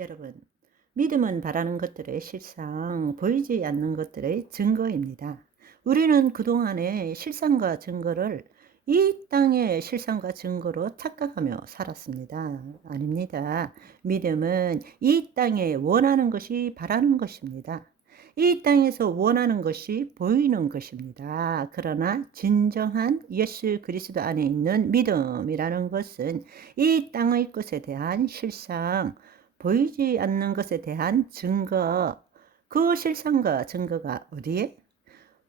여러분, 믿음은 바라는 것들의 실상, 보이지 않는 것들의 증거입니다. 우리는 그동안의 실상과 증거를 이 땅의 실상과 증거로 착각하며 살았습니다. 아닙니다. 믿음은 이 땅에 원하는 것이 바라는 것입니다. 이 땅에서 원하는 것이 보이는 것입니다. 그러나 진정한 예수 그리스도 안에 있는 믿음이라는 것은 이 땅의 것에 대한 실상, 보이지 않는 것에 대한 증거, 그 실상과 증거가 어디에?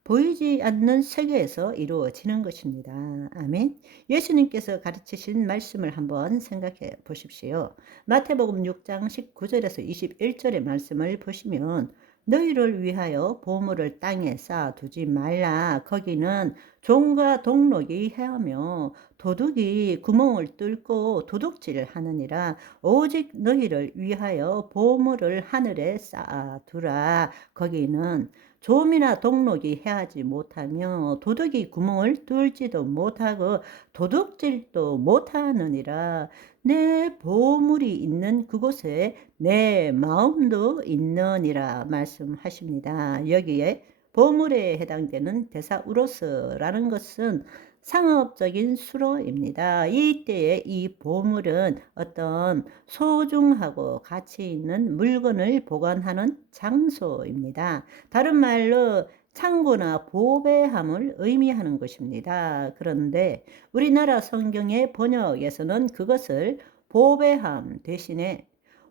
보이지 않는 세계에서 이루어지는 것입니다. 아멘. 예수님께서 가르치신 말씀을 한번 생각해 보십시오. 마태복음 6장 19절에서 21절의 말씀을 보시면 너희를 위하여 보물을 땅에 쌓아두지 말라. 거기는 종과 동록이 해하며 도둑이 구멍을 뚫고 도둑질을 하느니라. 오직 너희를 위하여 보물을 하늘에 쌓아두라. 거기는 좀이나 동록이 해하지 못하며 도둑이 구멍을 뚫지도 못하고 도둑질도 못하느니라. 내 보물이 있는 그곳에 내 마음도 있느니라 말씀하십니다. 여기에 보물에 해당되는 데사우로스라는 것은 상업적인 수로입니다. 이때의 이 보물은 어떤 소중하고 가치 있는 물건을 보관하는 장소입니다. 다른 말로 창고나 보배함을 의미하는 것입니다. 그런데 우리나라 성경의 번역에서는 그것을 보배함 대신에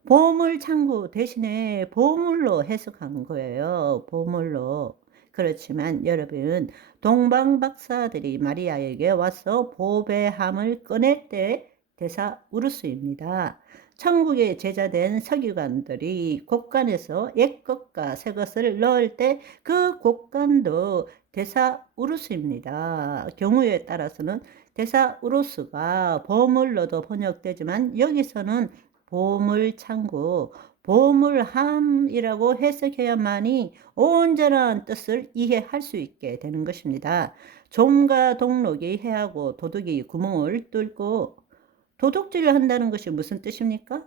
보물 창고 대신에 보물로 해석한 거예요. 보물로. 그렇지만 여러분, 동방 박사들이 마리아에게 와서 보배함을 꺼낼 때 대사 우루스입니다. 천국의 제자된 서기관들이 곳간에서 옛것과 새것을 넣을 때 그 곳간도 데사우루스입니다. 경우에 따라서는 데사우루스가 보물로도 번역되지만 여기서는 보물창고, 보물함이라고 해석해야만이 온전한 뜻을 이해할 수 있게 되는 것입니다. 종과 동록이 해하고 도둑이 구멍을 뚫고 도둑질을 한다는 것이 무슨 뜻입니까?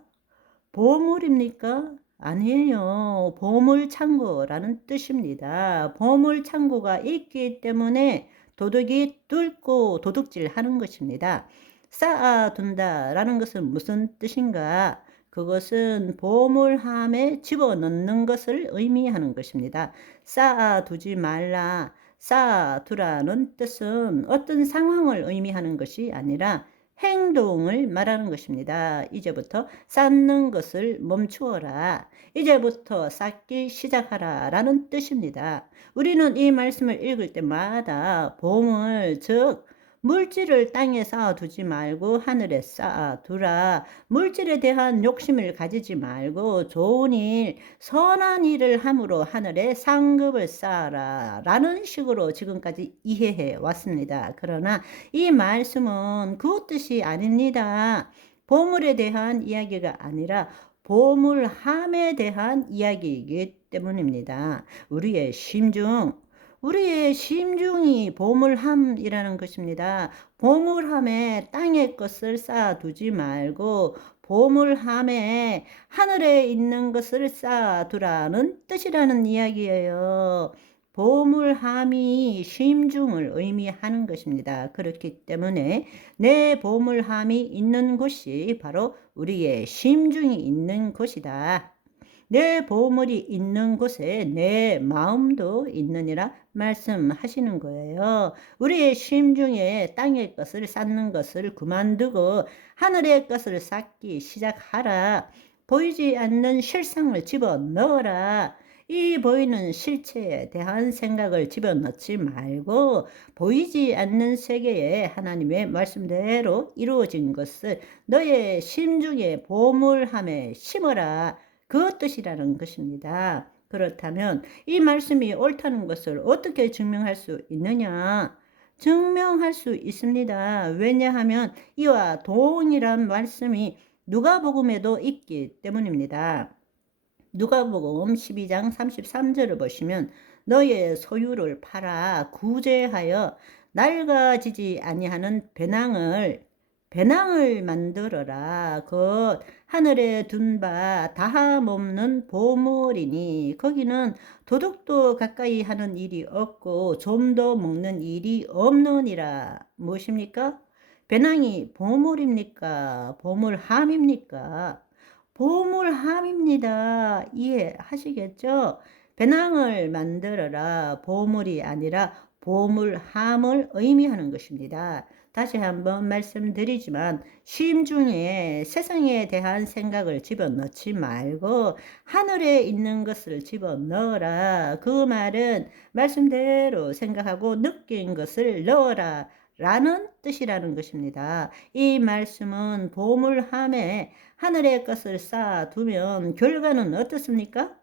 보물입니까? 아니에요. 보물창고라는 뜻입니다. 보물창고가 있기 때문에 도둑이 뚫고 도둑질 하는 것입니다. 쌓아둔다라는 것은 무슨 뜻인가? 그것은 보물함에 집어넣는 것을 의미하는 것입니다. 쌓아두지 말라. 쌓아두라는 뜻은 어떤 상황을 의미하는 것이 아니라 행동을 말하는 것입니다. 이제부터 쌓는 것을 멈추어라. 이제부터 쌓기 시작하라 라는 뜻입니다. 우리는 이 말씀을 읽을 때마다 보물, 즉 물질을 땅에 쌓아두지 말고 하늘에 쌓아두라. 물질에 대한 욕심을 가지지 말고 좋은 일, 선한 일을 함으로 하늘에 상급을 쌓아라 라는 식으로 지금까지 이해해 왔습니다. 그러나 이 말씀은 그 뜻이 아닙니다. 보물에 대한 이야기가 아니라 보물함에 대한 이야기이기 때문입니다. 우리의 심중이 보물함이라는 것입니다. 보물함에 땅의 것을 쌓아두지 말고 보물함에 하늘에 있는 것을 쌓아두라는 뜻이라는 이야기예요. 보물함이 심중을 의미하는 것입니다. 그렇기 때문에 내 보물함이 있는 곳이 바로 우리의 심중이 있는 곳이다. 내 보물이 있는 곳에 내 마음도 있느니라 말씀하시는 거예요. 우리의 심중에 땅의 것을 쌓는 것을 그만두고 하늘의 것을 쌓기 시작하라. 보이지 않는 실상을 집어넣어라. 이 보이는 실체에 대한 생각을 집어넣지 말고 보이지 않는 세계에 하나님의 말씀대로 이루어진 것을 너의 심중에 보물함에 심어라. 그 뜻이라는 것입니다. 그렇다면 이 말씀이 옳다는 것을 어떻게 증명할 수 있느냐? 증명할 수 있습니다. 왜냐하면 이와 동일한 말씀이 누가복음에도 있기 때문입니다. 누가복음 12장 33절을 보시면 너의 소유를 팔아 구제하여 낡아지지 아니하는 배낭을 만들어라. 곧 하늘에 둔 바 다함없는 보물이니 거기는 도둑도 가까이 하는 일이 없고 좀도 먹는 일이 없느니라. 무엇입니까? 배낭이 보물입니까? 보물함입니까? 보물함입니다. 이해하시겠죠? 배낭을 만들어라. 보물이 아니라 보물함을 의미하는 것입니다. 다시 한번 말씀드리지만 심중에 세상에 대한 생각을 집어넣지 말고 하늘에 있는 것을 집어넣어라. 그 말은 말씀대로 생각하고 느낀 것을 넣어라 라는 뜻이라는 것입니다. 이 말씀은 보물함에 하늘의 것을 쌓아두면 결과는 어떻습니까?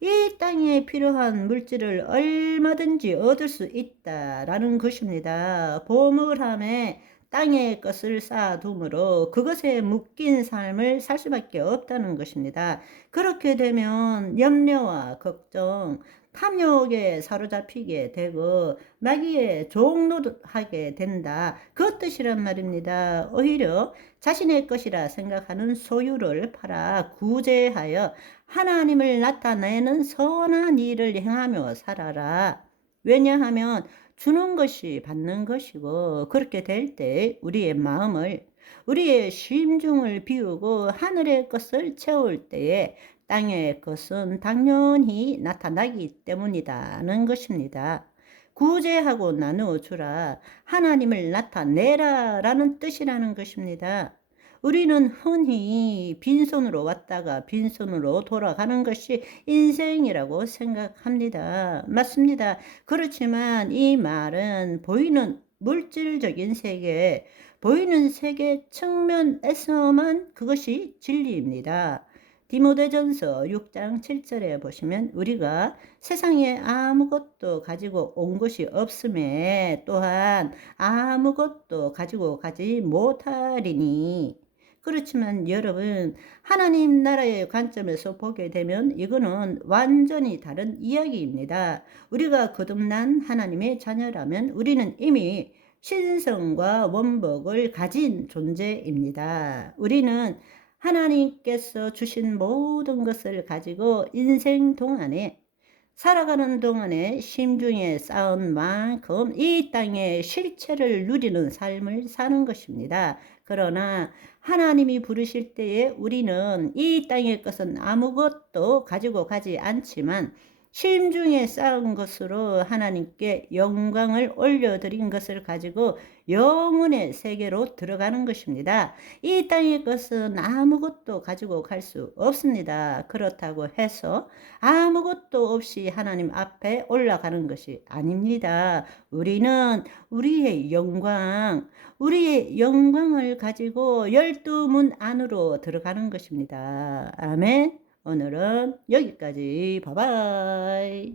이 땅에 필요한 물질을 얼마든지 얻을 수 있다라는 것입니다. 보물함에 땅의 것을 쌓아두므로 그것에 묶인 삶을 살 수밖에 없다는 것입니다. 그렇게 되면 염려와 걱정, 탐욕에 사로잡히게 되고 마귀의 종노릇하게 된다. 그 뜻이란 말입니다. 오히려 자신의 것이라 생각하는 소유를 팔아 구제하여 하나님을 나타내는 선한 일을 행하며 살아라. 왜냐하면 주는 것이 받는 것이고 그렇게 될 때 우리의 마음을 우리의 심중을 비우고 하늘의 것을 채울 때에 땅의 것은 당연히 나타나기 때문이다는 것입니다. 구제하고 나누어 주라. 하나님을 나타내라 라는 뜻이라는 것입니다. 우리는 흔히 빈손으로 왔다가 빈손으로 돌아가는 것이 인생이라고 생각합니다. 맞습니다. 그렇지만 이 말은 보이는 물질적인 세계, 보이는 세계 측면에서만 그것이 진리입니다. 디모데전서 6장 7절에 보시면 우리가 세상에 아무것도 가지고 온 것이 없음에 또한 아무것도 가지고 가지 못하리니. 그렇지만 여러분, 하나님 나라의 관점에서 보게 되면 이거는 완전히 다른 이야기입니다. 우리가 거듭난 하나님의 자녀라면 우리는 이미 신성과 원복을 가진 존재입니다. 우리는 하나님께서 주신 모든 것을 가지고 인생 동안에 살아가는 동안에 심중에 쌓은 만큼 이 땅의 실체를 누리는 삶을 사는 것입니다. 그러나 하나님이 부르실 때에 우리는 이 땅의 것은 아무것도 가지고 가지 않지만 심중에 쌓은 것으로 하나님께 영광을 올려드린 것을 가지고 영혼의 세계로 들어가는 것입니다. 이 땅의 것은 아무것도 가지고 갈 수 없습니다. 그렇다고 해서 아무것도 없이 하나님 앞에 올라가는 것이 아닙니다. 우리는 우리의 영광을 가지고 12문 안으로 들어가는 것입니다. 아멘. 오늘은 여기까지. 바이바이.